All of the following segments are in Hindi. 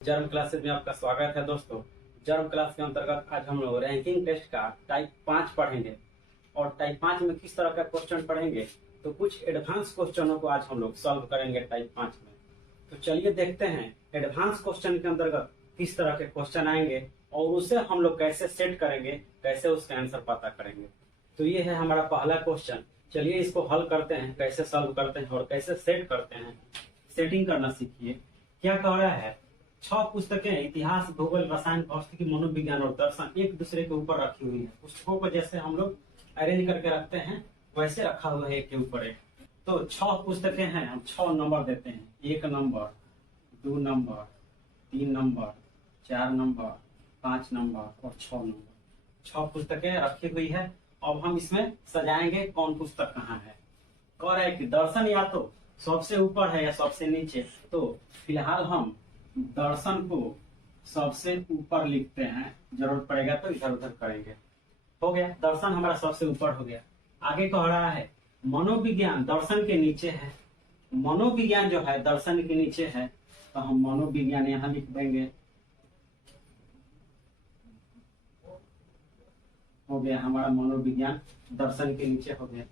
जर्म क्लासेस में आपका स्वागत है दोस्तों। जर्म क्लास के अंतर्गत आज हम लोग रैंकिंग टेस्ट का टाइप 5 पढ़ेंगे और टाइप 5 में किस तरह का क्वेश्चन पढ़ेंगे तो कुछ एडवांस क्वेश्चनों को आज हम लोग सॉल्व करेंगे टाइप 5 में। तो चलिए देखते हैं एडवांस क्वेश्चन के अंतर्गत किस तरह के क्वेश्चन आएंगे और उसे हम लोग कैसे सेट करेंगे, कैसे उसका आंसर पता करेंगे। तो ये है हमारा पहला क्वेश्चन। चलिए इसको हल करते हैं, कैसे सॉल्व करते हैं और कैसे सेट करते हैं। सेटिंग करना सीखिए। क्या कह रहा है, 6 पुस्तकें इतिहास, भूगोल, रसायन, भौतिकी, मनोविज्ञान और दर्शन एक दूसरे के ऊपर रखी हुई है। पुस्तकों को जैसे हम लोग अरेंज करके रखते हैं वैसे रखा हुआ है एक के ऊपर एक। तो 6 पुस्तकें हैं, हम 6 नंबर देते हैं। 1 number, 2 number, 3 number, 4 number, 5 number और 6 नंबर। 6 पुस्तकें रखी हुई है। अब हम इसमें सजाएंगे कौन पुस्तक कहाँ है। कह रहा है कि दर्शन या तो सबसे ऊपर है या सबसे नीचे। तो फिलहाल हम दर्शन को सबसे ऊपर लिखते हैं, जरूरत पड़ेगा तो इधर उधर करेंगे। हो गया, दर्शन हमारा सबसे ऊपर हो गया। आगे कह रहा है मनोविज्ञान दर्शन के नीचे है। मनोविज्ञान जो है दर्शन के नीचे है, तो हम मनोविज्ञान यहाँ लिख देंगे। हो गया, हमारा मनोविज्ञान दर्शन के नीचे हो गया।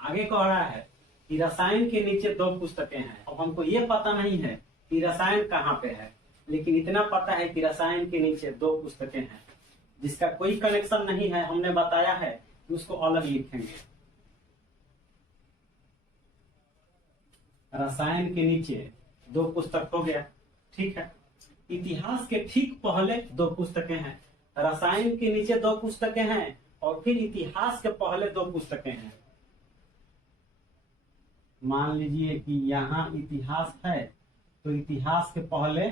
आगे कह रहा है कि रसायन के नीचे 2 पुस्तकें हैं। अब हमको ये पता नहीं है कि रसायन कहाँ पे है, लेकिन इतना पता है कि रसायन के नीचे 2 पुस्तकें हैं। जिसका कोई कनेक्शन नहीं है, हमने बताया है कि उसको अलग लिखेंगे। रसायन के नीचे 2 पुस्तक हो गया, ठीक है। इतिहास के ठीक पहले 2 पुस्तकें हैं। रसायन के नीचे 2 पुस्तकें हैं और फिर इतिहास के पहले 2 पुस्तकें हैं। मान लीजिए कि यहाँ इतिहास है, तो इतिहास के पहले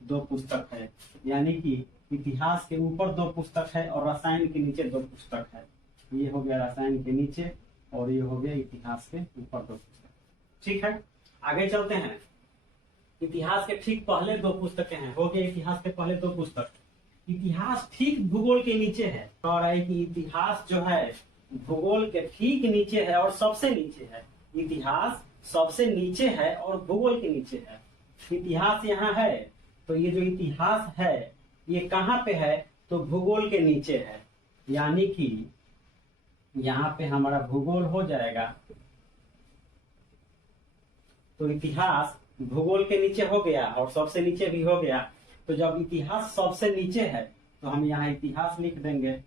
2 पुस्तक है, यानी कि इतिहास के ऊपर 2 पुस्तक है और रसायन के नीचे 2 पुस्तक है। ये हो गया रसायन के नीचे और ये हो गया इतिहास के ऊपर 2 पुस्तक, ठीक है। आगे चलते हैं। इतिहास के ठीक पहले 2 पुस्तकें हैं। हो गया इतिहास के पहले 2 पुस्तक। इतिहास ठीक भूगोल के नीचे है और है कि इतिहास जो है भूगोल के ठीक नीचे है और सबसे नीचे है। इतिहास सबसे नीचे है और भूगोल के नीचे है। इतिहास यहाँ है, तो ये जो इतिहास है ये कहाँ पे है, तो भूगोल के नीचे है। यानी कि यहाँ पे हमारा भूगोल हो जाएगा, तो इतिहास भूगोल के नीचे हो गया और सबसे नीचे भी हो गया। तो जब इतिहास सबसे नीचे है तो हम यहाँ इतिहास लिख देंगे।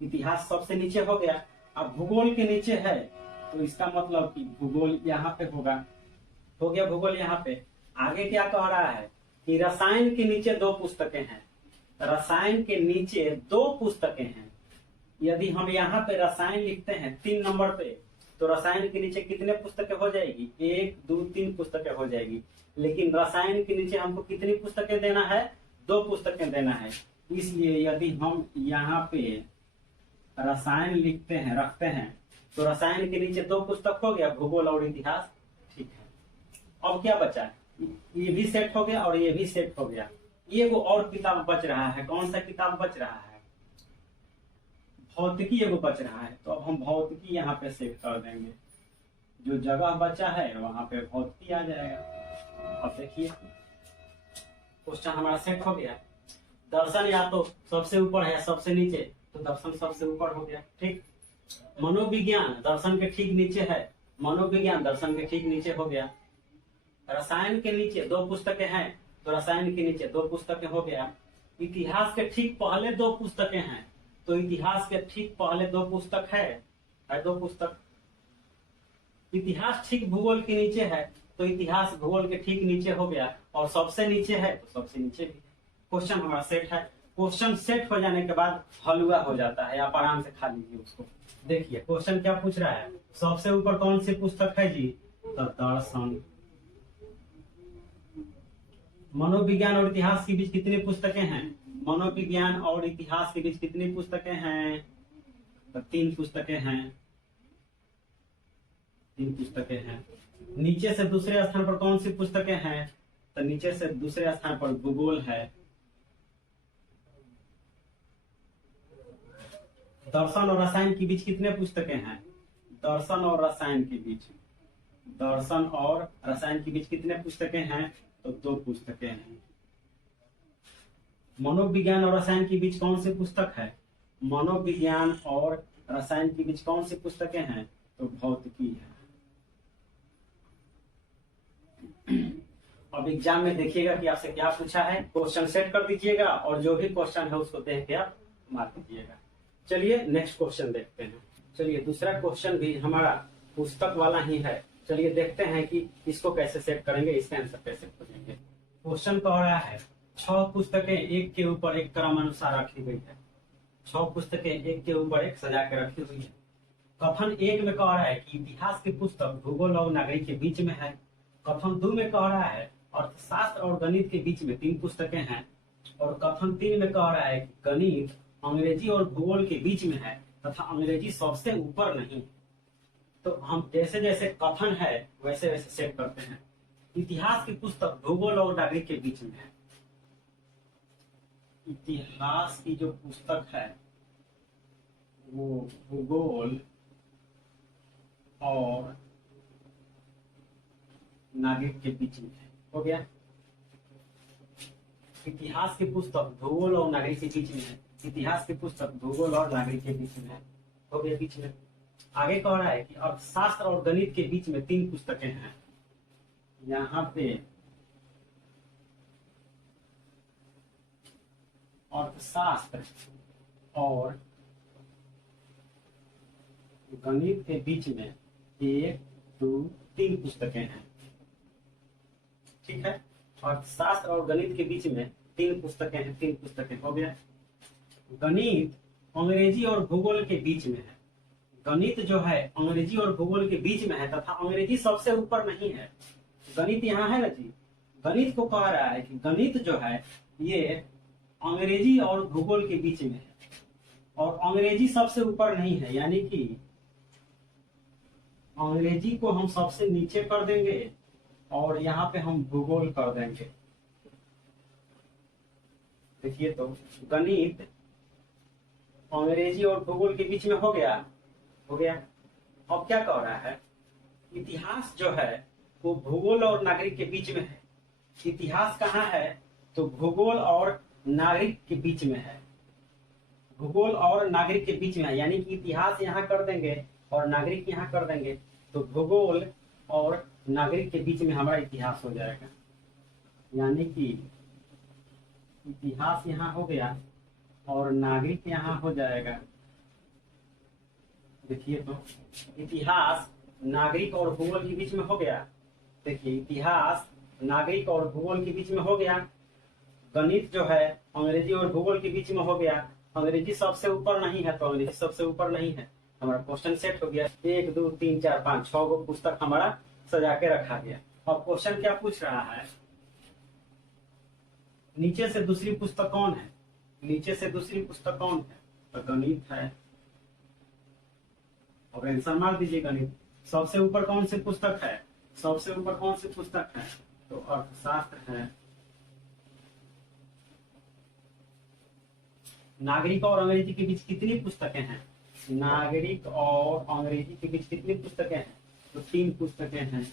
इतिहास सबसे नीचे हो गया। अब भूगोल के नीचे है, तो इसका मतलब कि भूगोल यहाँ पे होगा। हो गया भूगोल यहाँ पे। आगे क्या कह रहा है कि रसायन के नीचे 2 पुस्तकें हैं। रसायन के नीचे 2 पुस्तकें हैं। यदि हम यहाँ पे रसायन लिखते हैं 3 नंबर पे, तो रसायन के नीचे कितने पुस्तकें हो जाएगी, 1 2 3 पुस्तकें हो जाएगी। लेकिन रसायन के नीचे हमको कितनी पुस्तकें देना है, 2 पुस्तकें देना है। इसलिए यदि हम यहाँ पे रसायन लिखते हैं, रखते हैं, तो रसायन के नीचे 2 पुस्तक हो गया, भूगोल और इतिहास, ठीक है। अब क्या बचा, ये भी सेट हो गया और ये भी सेट हो गया। ये वो और किताब बच रहा है। कौन सा किताब बच रहा है, भौतिकी एगो बच रहा है। तो अब हम भौतिकी यहाँ पे सेट कर देंगे। जो जगह बचा है वहां पे भौतिकी आ जाएगा। अब देखिए क्वेश्चन हमारा सेट हो गया। दर्शन या तो सबसे ऊपर है या सबसे नीचे, तो दर्शन सबसे ऊपर हो गया, ठीक। मनोविज्ञान दर्शन के ठीक नीचे है। मनोविज्ञान दर्शन के ठीक नीचे हो गया। रसायन के नीचे 2 पुस्तकें हैं, तो रसायन के नीचे 2 पुस्तकें हो गया। इतिहास के ठीक पहले 2 पुस्तकें हैं, तो इतिहास के ठीक पहले 2 पुस्तक है 2 पुस्तक। इतिहास ठीक भूगोल के नीचे है, तो इतिहास भूगोल के ठीक नीचे हो गया और सबसे नीचे है तो सबसे नीचे भी है। क्वेश्चन हमारा सेट है। क्वेश्चन सेट हो जाने के बाद हलवा हो जाता है। आप आराम से खा लीजिए उसको। देखिए क्वेश्चन क्या पूछ रहा है, सबसे ऊपर कौन सी पुस्तक है जी, तो दर्शन। मनोविज्ञान और इतिहास के बीच कितनी पुस्तकें हैं, मनोविज्ञान और इतिहास के बीच कितनी पुस्तकें हैं, तो 3 पुस्तकें हैं। 3 पुस्तकें हैं। नीचे से दूसरे स्थान पर कौन सी पुस्तकें हैं, तो नीचे से दूसरे स्थान पर भूगोल है। दर्शन और रसायन के बीच कितने पुस्तकें हैं, दर्शन और रसायन के बीच दर्शन और रसायन के बीच कितने पुस्तकें हैं? तो 2 पुस्तकें हैं। मनोविज्ञान और रसायन के बीच कौन सी पुस्तक है? मनोविज्ञान और रसायन के बीच कौन सी पुस्तकें हैं? तो भौतिकी है। अब एग्जाम में देखिएगा कि आपसे क्या पूछा है, क्वेश्चन सेट कर दीजिएगा और जो भी क्वेश्चन है उसको देख के आप मार्क दीजिएगा। चलिए नेक्स्ट क्वेश्चन देखते हैं। चलिए दूसरा क्वेश्चन भी हमारा पुस्तक वाला ही है। चलिए देखते हैं कि इसको कैसे सेट करेंगे, इसका आंसर कैसे खोजेंगे। क्वेश्चन कह रहा है 6 पुस्तकें एक के ऊपर एक क्रम अनुसार रखी गई है। 6 पुस्तकें एक के ऊपर एक सजा के रखी हुई है। कथन 1 में कह रहा है कि इतिहास की पुस्तक भूगोल और नागरिक के बीच में है। कथन 2 में कह रहा है अर्थशास्त्र और गणित के बीच में 3 पुस्तकें हैं। और कथन 3 में कह रहा है कि गणित अंग्रेजी और भूगोल के बीच में है तथा अंग्रेजी सबसे ऊपर नहीं। तो हम जैसे जैसे कथन है वैसे वैसे सेट करते हैं। इतिहास की पुस्तक भूगोल और नागरिक के बीच में है। इतिहास की जो पुस्तक है वो भूगोल और नागरिक के बीच में है। हो गया। इतिहास की पुस्तक भूगोल और नागरिक के बीच में है। इतिहास की पुस्तक भूगोल और नागरिक के बीच में है। हो गया बीच में। आगे कह रहा है कि अर्थशास्त्र और गणित के बीच में 3 पुस्तकें हैं। यहाँ पे अर्थशास्त्र और गणित के बीच में 1, 2, 3 पुस्तकें हैं। ठीक है। अर्थशास्त्र और गणित के बीच में 3 पुस्तकें हैं। 3 पुस्तकें हो गया। गणित अंग्रेजी और भूगोल के बीच में है। गणित जो है अंग्रेजी और भूगोल के बीच में है तथा अंग्रेजी सबसे ऊपर नहीं है। गणित यहाँ है ना जी। गणित को कह रहा है कि गणित जो है ये अंग्रेजी और भूगोल के बीच में है और अंग्रेजी सबसे ऊपर नहीं है, यानी कि अंग्रेजी को हम सबसे नीचे कर देंगे और यहाँ पे हम भूगोल कर देंगे। देखिए तो गणित अंग्रेजी और भूगोल के बीच में हो गया। हो गया। अब क्या कह रहा है, इतिहास जो है वो भूगोल और नागरिक के बीच में है। इतिहास कहाँ है? तो भूगोल और नागरिक के बीच में है। भूगोल और नागरिक के बीच में है, यानी कि इतिहास यहाँ कर देंगे और नागरिक यहाँ कर देंगे तो भूगोल और नागरिक के बीच में हमारा इतिहास हो जाएगा। यानी कि इतिहास यहाँ हो गया और नागरिक यहाँ हो जाएगा। देखिए तो इतिहास नागरिक और भूगोल के बीच में हो गया। देखिए इतिहास नागरिक और भूगोल के बीच में हो गया। गणित जो है अंग्रेजी और भूगोल के बीच में हो गया। अंग्रेजी सबसे ऊपर नहीं है तो अंग्रेजी सबसे ऊपर नहीं है। हमारा क्वेश्चन सेट हो गया। 1, 2, 3, 4, 5, 6 गो पुस्तक हमारा सजा के रखा गया। और क्वेश्चन क्या पूछ रहा है, नीचे से दूसरी पुस्तक कौन है? नीचे से दूसरी पुस्तक कौन है? तो गणित है। और आंसर मार दीजिए। गणित सबसे ऊपर कौन सी पुस्तक है? सबसे ऊपर कौन सी पुस्तक है? तो अर्थशास्त्र है। नागरिक और अंग्रेजी के बीच कितनी पुस्तकें हैं? नागरिक और अंग्रेजी के बीच कितनी पुस्तकें हैं? तो 3 पुस्तकें हैं।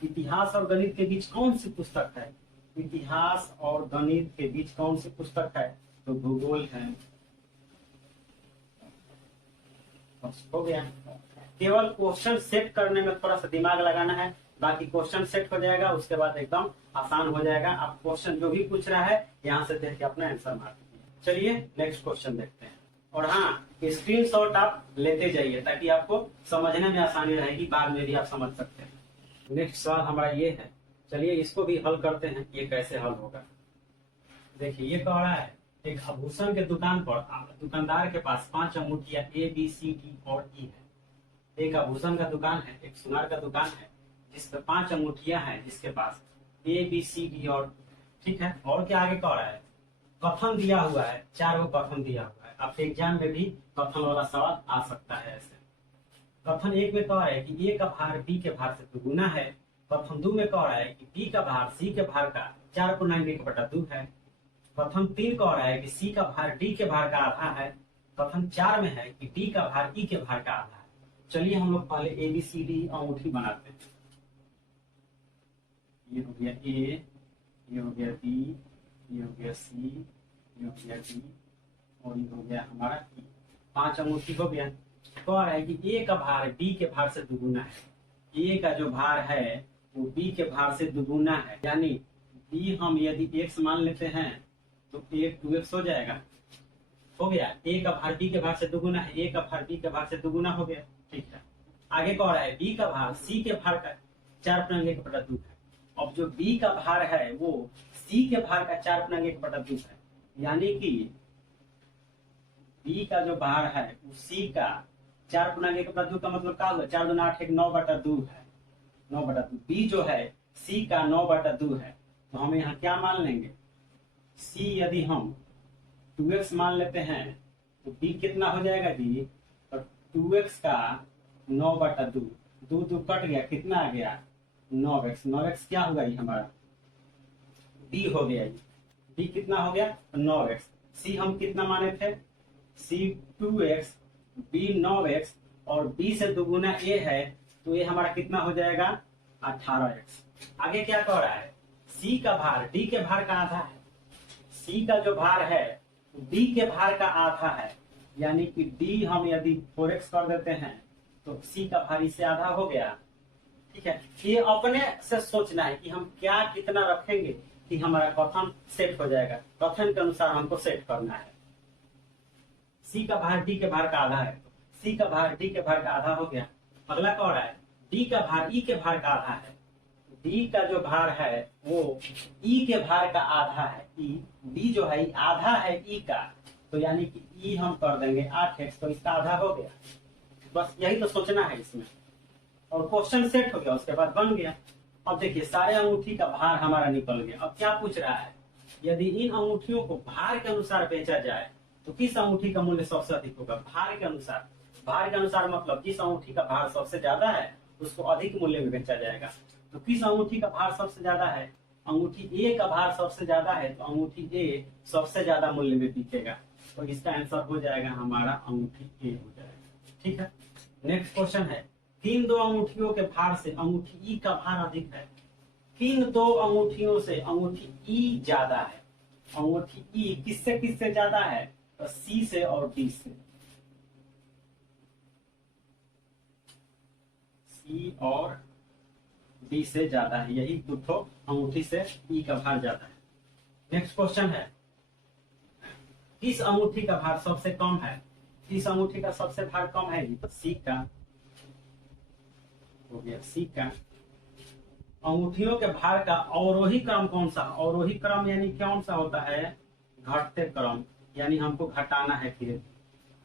इतिहास और गणित के बीच कौन सी पुस्तक है? इतिहास और गणित के बीच कौन सी पुस्तक है? तो भूगोल है। बस हो गया। केवल क्वेश्चन सेट करने में थोड़ा सा दिमाग लगाना है, बाकी क्वेश्चन सेट हो जाएगा, उसके बाद एकदम आसान हो जाएगा। आप क्वेश्चन जो भी पूछ रहा है यहाँ से देख के अपना आंसर मार दीजिए। चलिए नेक्स्ट क्वेश्चन देखते हैं। और हाँ, स्क्रीनशॉट आप लेते जाइए ताकि आपको समझने में आसानी रहेगी, बाद में भी आप समझ सकते हैं। नेक्स्ट सवाल हमारा ये है। चलिए इसको भी हल करते हैं, ये कैसे हल होगा। देखिए ये कह रहा है एक आभूषण के दुकान पर दुकानदार के पास 5 अंगूठियां A, B, C, D और E है। एक आभूषण का दुकान है, एक सुनार का दुकान है जिसपे 5 अंगूठियां हैं जिसके पास A, B, C, D और ठीक है। और क्या आगे कह रहा है, कथन दिया हुआ है, 4 गो कथन दिया हुआ है। आपके एग्जाम में भी कथन वाला सवाल आ सकता है ऐसे। कथन 1 में कह रहा है कि A का भार B के भार से दुगुना है। कथन 2 में कह रहा है कि B का भार C के भार का 4/1/2 है। कथन 3 कह रहा है कि C का भार D के भार का आधा है। कथन 4 में है कि D का भार E के भार का आधा है। चलिए हम लोग पहले ABCD अंगूठी बनाते हैं। ये हो गया A, ये हो गया B, ये हो गया C, ये हो गया D और ये हो गया हमारा E। 5 अंगूठी हो गया। कह रहा है कि A का भार B के भार से दुगुना है। A का जो भार है वो B के भार से दुगुना है, यानी B हम यदि x मान लेते हैं तो A 2x हो जाएगा। हो गया। A का भार B के भार से दुगुना है, A का भार B के भार से दुगुना हो गया। ठीक है। आगे कह रहा है B का भार C के भार का 4/1/2 है। अब जो B का भार है वो C के भार का 4/1/2 है, यानी कि B का जो भार है वो C का 4/1/2 का मतलब क्या होगा? 4 दूना 8 1 9/2 है। 9/2 B जो है C का 9/2 है, तो हम यहाँ क्या मान लेंगे? C यदि हम 2x मान लेते हैं तो B कितना हो जाएगा जी? और 2x का 9/2, 2 कट गया, कितना आ गया? 9x। 9x क्या होगा ये हमारा? B हो गया ये। B कितना हो गया? 9x। C हम कितना माने थे? C 2x, B 9x और B से दुगुना A है, तो ये हमारा कितना हो जाएगा? 18x। आगे क्या कह रहा है? C का भार D के भार का आधा है। C का जो भार है D के भार का आधा है, यानी कि D हम यदि 4x कर देते हैं तो C का भार इससे आधा हो गया। ठीक है। ये अपने से सोचना है कि हम क्या कितना रखेंगे कि हमारा कथन सेट हो जाएगा। कथन के अनुसार हमको सेट करना है। C का भार D के भार का आधा है, C का भार D के भार का आधा हो गया। अगला कह रहा है D का भार E के भार का आधा है। D का जो भार है वो E के भार का आधा है। D जो है आधा है E का, तो यानी कि E हम कर देंगे 8x, तो इसका आधा हो गया। बस यही तो सोचना है इसमें, और क्वेश्चन सेट हो गया, उसके बाद बन गया। अब देखिए सारे अंगूठी का भार हमारा निकल गया। अब क्या पूछ रहा है? यदि इन अंगूठियों को भार के अनुसार बेचा जाए तो किस अंगूठी का मूल्य सबसे अधिक होगा? भार के अनुसार। भार के अनुसार मतलब जिस अंगूठी का भार सबसे ज्यादा है उसको अधिक मूल्य में बेचा जाएगा। तो किस अंगूठी का भार सबसे ज्यादा है? अंगूठी A का भार सबसे ज्यादा है, तो अंगूठी A सबसे ज्यादा मूल्य में बिकेगा। तो इसका आंसर हो जाएगा हमारा अंगूठी A हो जाएगा। ठीक है। नेक्स्ट क्वेश्चन है, किन दो अंगूठियों के भार से अंगूठी E का भार अधिक है? किन दो अंगूठियों से अंगूठी E ज्यादा है? अंगूठी E किससे किससे ज्यादा है? तो C से और D से। C और D से ज्यादा है, यही दो अंगूठी से E का भार ज्यादा है। नेक्स्ट क्वेश्चन है, किस अंगूठी का भार सबसे कम है? किस अंगूठी का सबसे भार कम है? तो C का हो गया। C का। अंगूठियों के भार का अवरोही क्रम कौन सा? अवरोही क्रम यानी कौन सा होता है? घटते क्रम, यानी हमको घटाना है फिर।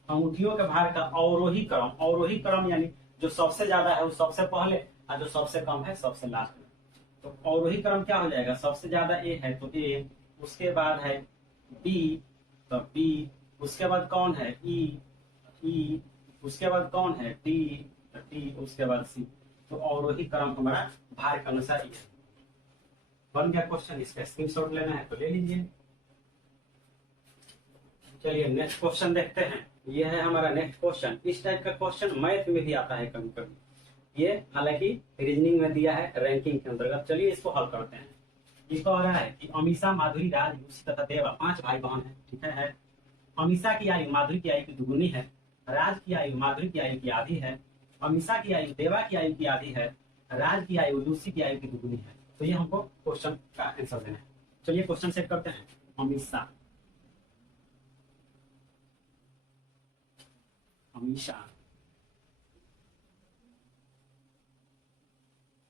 अंगूठियों के भार का अवरोही क्रम, अवरोही क्रम यानी जो सबसे ज्यादा है वो सबसे पहले और जो सबसे कम है सबसे लास्ट में। तो अवरोही क्रम क्या हो जाएगा? सबसे ज्यादा A है तो A, उसके बाद है B तो B, उसके बाद कौन है? E, उसके बाद कौन है? D तो D, उसके बाद C। तो अवरोही क्रम हमारा भार के अनुसार ये बन गया क्वेश्चन। इसका स्क्रीनशॉट लेना है तो ले लीजिए। चलिए नेक्स्ट क्वेश्चन देखते हैं। ये है हमारा नेक्स्ट क्वेश्चन। इस टाइप का क्वेश्चन मैथ में भी आता है कभी कभी। ये हालांकि रीजनिंग में दिया है रैंकिंग के अंतर्गत। चलिए इसको हल करते हैं। इसको आ रहा है कि अमीषा, माधुरी, राज, लूसी तथा देवा 5 भाई बहन है। ठीक है। अमीषा की आयु माधुरी की आयु की दुगुनी है। राज की आयु माधुरी की आयु की आधी है। अमीषा की आयु देवा की आयु की आधी है। राज की आयु लूसी की आयु की दुगुनी है। तो ये हमको क्वेश्चन का आंसर देना है। चलिए क्वेश्चन सेट करते हैं। अमीषा, अमीषा,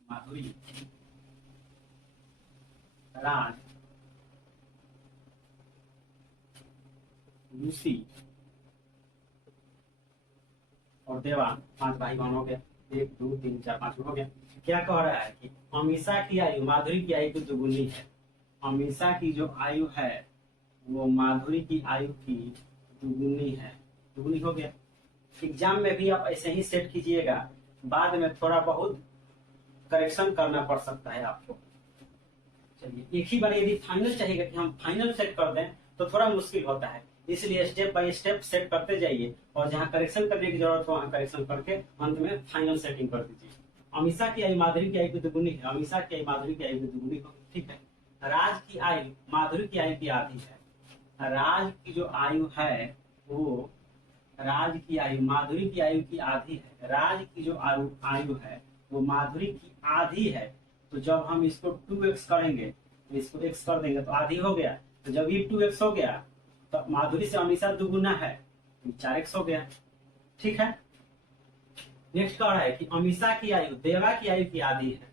माधुरी, राज, लूसी और देवा 5 भाई बहन हो गया। 1 2 3 4 5 हो गया। क्या कह रहा है कि अमीषा की आयु माधुरी की आयु की दुगुनी है। अमीषा की जो आयु है वो माधुरी की आयु की दुगुनी है। दुगुनी हो गया। एग्जाम में भी आप ऐसे ही सेट कीजिएगा, बाद में थोड़ा बहुत करेक्शन करना पड़ सकता है आपको। चलिए एक ही बार यदि फाइनल चाहिएगा कि हम फाइनल सेट कर दें तो थोड़ा मुश्किल होता है। इसलिए स्टेप बाय स्टेप सेट करते जाइए और जहाँ करेक्शन करने की जरूरत हो वहाँ करेक्शन करके अंत में फाइनल सेटिंग कर दीजिए। अमीषा की आयु माधुरी की आयु की दुगुनी है, अमीषा की आयु माधुरी की आयु की दुगुनी हो, ठीक है। राज की आयु माधुरी की आयु की आधी है। राज की जो आयु है वो राज की आयु माधुरी की आयु की आधी है। राज की जो आयु है वो माधुरी की आधी है। तो जब हम इसको 2x करेंगे तो इसको x कर देंगे तो आधी हो गया। तो जब ये 2x हो गया तो माधुरी से अमीषा दुगुना है, 4x हो गया, ठीक है। नेक्स्ट कह रहा है कि अमीषा की आयु देवा की आयु की आधी है।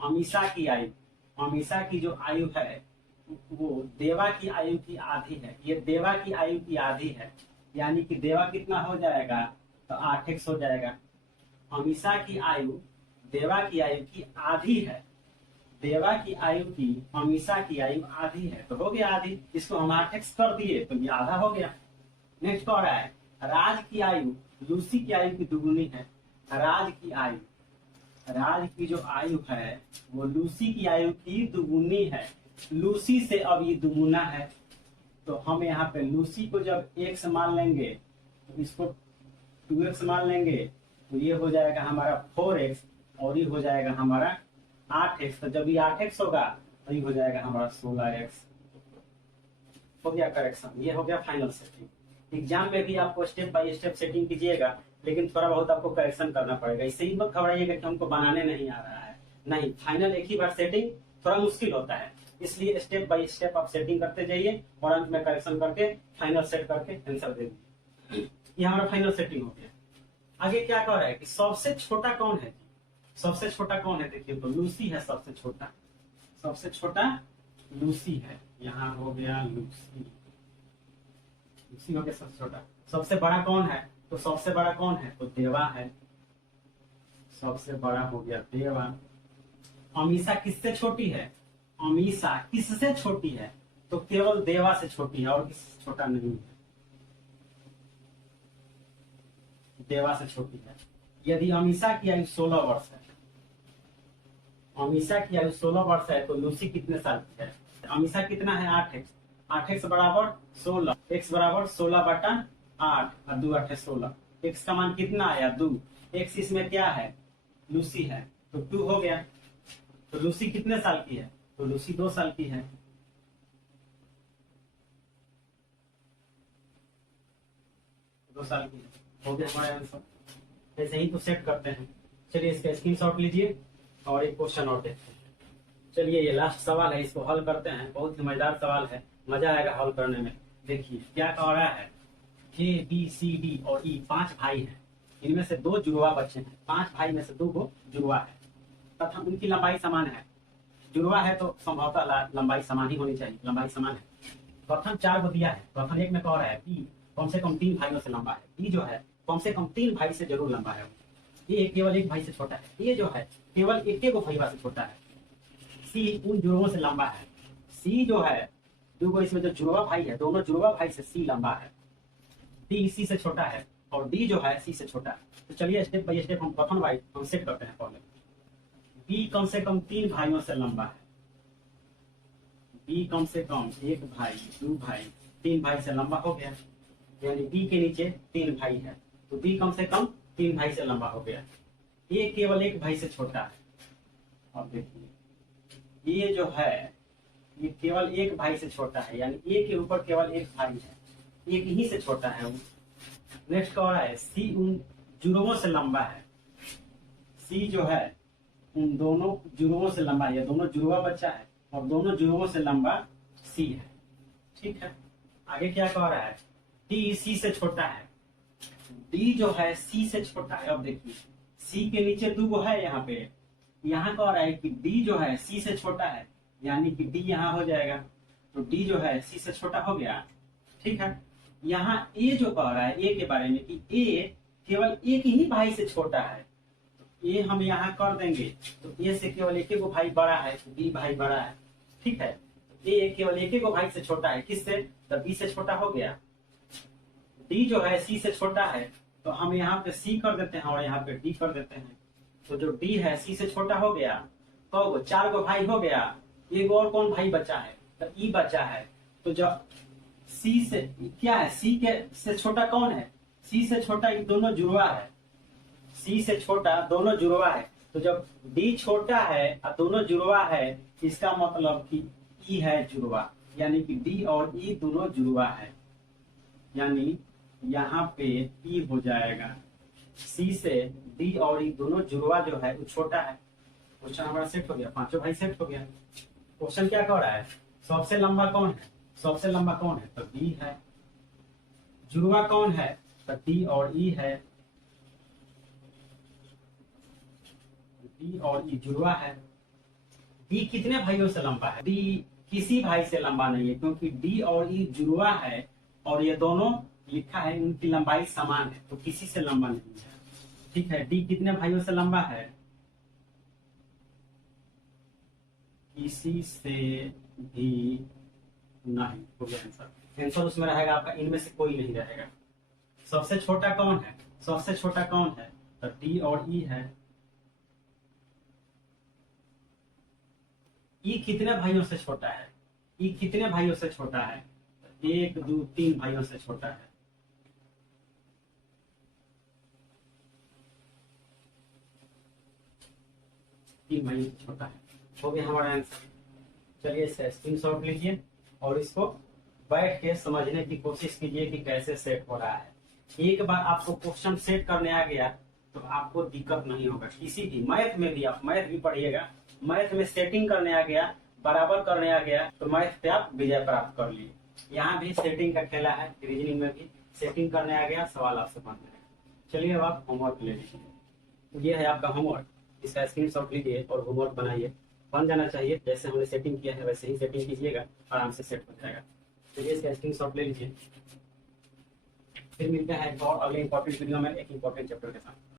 अमीषा की आयु, अमीषा की जो आयु है वो देवा की आयु की आधी है। ये देवा की आयु की आधी है, यानी कि देवा कितना हो जाएगा तो 8x हो जाएगा। अमीषा की आयु देवा की आयु की आधी है। देवा की आयु की अमीषा की आयु आधी है, तो हो गया आधी। इसको हम 8x कर दिए तो ये आधा हो गया। नेक्स्ट कह रहा है राज की आयु लूसी की आयु की दुगुनी है। राज की आयु, राज की जो आयु है वो लूसी की आयु की दुगुनी है। लूसी से अब ये दुगुना है, तो हम यहाँ पे लूसी को जब x मान लेंगे तो इसको 2x मान लेंगे तो ये हो जाएगा हमारा 4x और ये हो जाएगा हमारा 8x। तो जब ये 8x होगा तो ये हो जाएगा हमारा 16x। हो गया करेक्शन, ये हो गया फाइनल सेटिंग। एग्जाम में भी आपको स्टेप बाय स्टेप सेटिंग कीजिएगा, लेकिन थोड़ा बहुत आपको करेक्शन करना पड़ेगा। इससे ही मत घबराइएगा कि हमको बनाने नहीं आ रहा है, नहीं, फाइनल एक ही बार सेटिंग थोड़ा मुश्किल होता है। इसलिए स्टेप बाय स्टेप आप सेटिंग करते जाइए और अंत में करेक्शन करके फाइनल सेट करके आंसर दे दीजिए। ये हमारा फाइनल सेटिंग हो गया। आगे क्या कह रहा है कि सबसे छोटा कौन है? सबसे छोटा कौन है? देखिए तो लूसी है सबसे छोटा, सबसे छोटा लूसी है। यहाँ हो गया लूसी, लूसी हो गया सबसे छोटा। सबसे बड़ा कौन है? तो सबसे बड़ा कौन है? तो देवा है, सबसे बड़ा हो गया देवा। अमीषा किससे छोटी है? अमीषा किससे छोटी है? तो केवल देवा से छोटी है और किससे छोटा नहीं है, देवा से छोटी है। यदि अमीषा की आयु 16 वर्ष है, अमीषा की आयु 16 वर्ष है, तो लूसी कितने साल की है? अमीषा कितना है? 8x, 8x बराबर 16, x बराबर 16/8 और 2 8 16। x का मान कितना आया? 2। x इसमें क्या है? लूसी है, तो 2 हो गया। तो लूसी कितने साल की है? तो लूसी 2 साल की है। दो साल की है, हो गया हमारा आंसर। ऐसे ही तो सेट करते हैं। चलिए इसका स्क्रीनशॉट लीजिए और एक क्वेश्चन और देखते हैं। चलिए ये लास्ट सवाल है, इसको हल करते हैं। बहुत ही मजेदार सवाल है, मजा आएगा हल करने में। देखिए क्या कह रहा है, A B C D और E 5 भाई हैं। इनमें से 2 जुड़वा बच्चे हैं। 5 भाई में से 2 को जुड़वा है तथा उनकी लंबाई समान है। जुड़वा है तो संभवतः लंबाई समान ही होनी चाहिए, लंबाई समान है। प्रथम 4 को दिया है। प्रथम 1 में कह रहा है B कम से कम 3 भाइयों से लंबा है। B जो है कम से कम 3 भाई से जरूर लंबा है। A केवल 1 भाई से छोटा है। A जो है केवल एक भैया से छोटा है। C उन जुड़वों से लंबा है। C जो है देखो इसमें जो जुड़वा भाई है, दोनों जुड़वा भाई से C लंबा है। D C से छोटा है और D जो है C से छोटा है। तो चलिए स्टेप बाय स्टेप हम प्रथम भाई हम सेट करते हैं। पहले B कम से कम 3 भाइयों से लंबा है। B कम से कम 1 भाई, 2 भाई, 3 भाई से लंबा हो गया, यानी B के नीचे 3 भाई है, तो B कम से कम 3 भाई से लंबा हो गया। A केवल 1 भाई से छोटा है। अब देखिए ये जो है ये केवल 1 भाई से छोटा है, यानी A के ऊपर केवल 1 भाई है, एक ही से छोटा है वो। नेक्स्ट कह रहा है C उन जुड़वों से लंबा है। C जो है उन दोनों जुड़वों से लंबा है, दोनों जुड़वा बच्चा है और दोनों जुड़वों से लंबा C है। ठीक है, आगे क्या कह रहा है, D C से छोटा है। D जो है C से छोटा है। अब देखिए C के नीचे 2 है यहाँ पे, यहाँ कह रहा है कि D जो है C से छोटा है, यानी कि D यहाँ हो जाएगा, तो D जो है C से छोटा हो गया। ठीक है, यहाँ A जो कह रहा है A के बारे में कि A केवल 1 ही भाई से छोटा है, तो A हम यहाँ कर देंगे, तो A से केवल 1 भाई बड़ा है, तो B भाई बड़ा है। ठीक है, तो A केवल 1 भाई से छोटा है, किससे? तो B से छोटा हो गया। D जो है C से छोटा है, तो हम यहाँ पे C कर देते हैं और यहाँ पे D कर देते हैं, तो जो D है C से छोटा हो गया। तो 4 भाई हो गया, एक और कौन भाई बचा है? तो E बचा है। तो जब सी से क्या है, सी के से छोटा कौन है, सी से छोटा ये दोनों जुड़वा है, सी से छोटा दोनों जुड़वा है। तो जब डी छोटा है और दोनों जुड़वा है, इसका मतलब कि ई है जुड़वा, यानी कि डी और ई दोनों जुड़वा है, यानी यहाँ पे ई हो जाएगा। सी से डी और ई दोनों जुड़वा जो है वो छोटा है। क्वेश्चन हमारा सेट हो गया, पांचों भाई सेट हो गया। क्वेश्चन क्या कह रहा है, सबसे लंबा कौन है, सबसे लंबा कौन है, तो डी है। जुड़वा कौन है, तो डी और ई है, डी और ई जुड़वा है। डी कितने भाइयों से लंबा है, डी किसी भाई से लंबा नहीं है, क्योंकि डी और ई जुड़वा है और ये दोनों लिखा है उनकी लंबाई समान है, तो किसी से लंबा नहीं है। ठीक है, डी कितने भाइयों से लंबा है, किसी से भी नहीं, हो गया आंसर। आंसर उसमें रहेगा आपका, इनमें से कोई नहीं रहेगा। सबसे छोटा कौन है, सबसे छोटा कौन है, तो डी और ई है। ई कितने भाइयों से छोटा है, ई कितने भाइयों से छोटा है, तो 1 2 3 भाइयों से छोटा है। तीन भाइयों से छोटा है। हो गया हमारा आंसर। चलिए इसे स्क्रीनशॉट लीजिए और इसको बैठ के समझने की कोशिश कीजिए कि कैसे सेट हो रहा है। एक बार आपको क्वेश्चन सेट करने आ गया तो आपको दिक्कत नहीं होगा, किसी भी मैथ में भी, आप मैथ भी पढ़िएगा, मैथ में सेटिंग करने आ गया, बराबर करने आ गया, तो मैथ पे आप विजय प्राप्त कर लिए। यहाँ भी सेटिंग का खेला है, रीजनिंग में भी सेटिंग करने आ गया, सवाल आपसे बन जाएगा। चलिए अब आप होमवर्क ले लीजिए। ये है आपका होमवर्क, इसका स्क्रीनशॉट लीजिए और होमवर्क बनाइए। बन जाना चाहिए, जैसे हमने सेटिंग किया है वैसे ही सेटिंग कीजिएगा, आराम से सेट हो जाएगा। चलिए इसका स्क्रीनशॉट ले लीजिए। फिर मिलते हैं एक और अगले इंपॉर्टेंट वीडियो में एक इंपॉर्टेंट चैप्टर के साथ।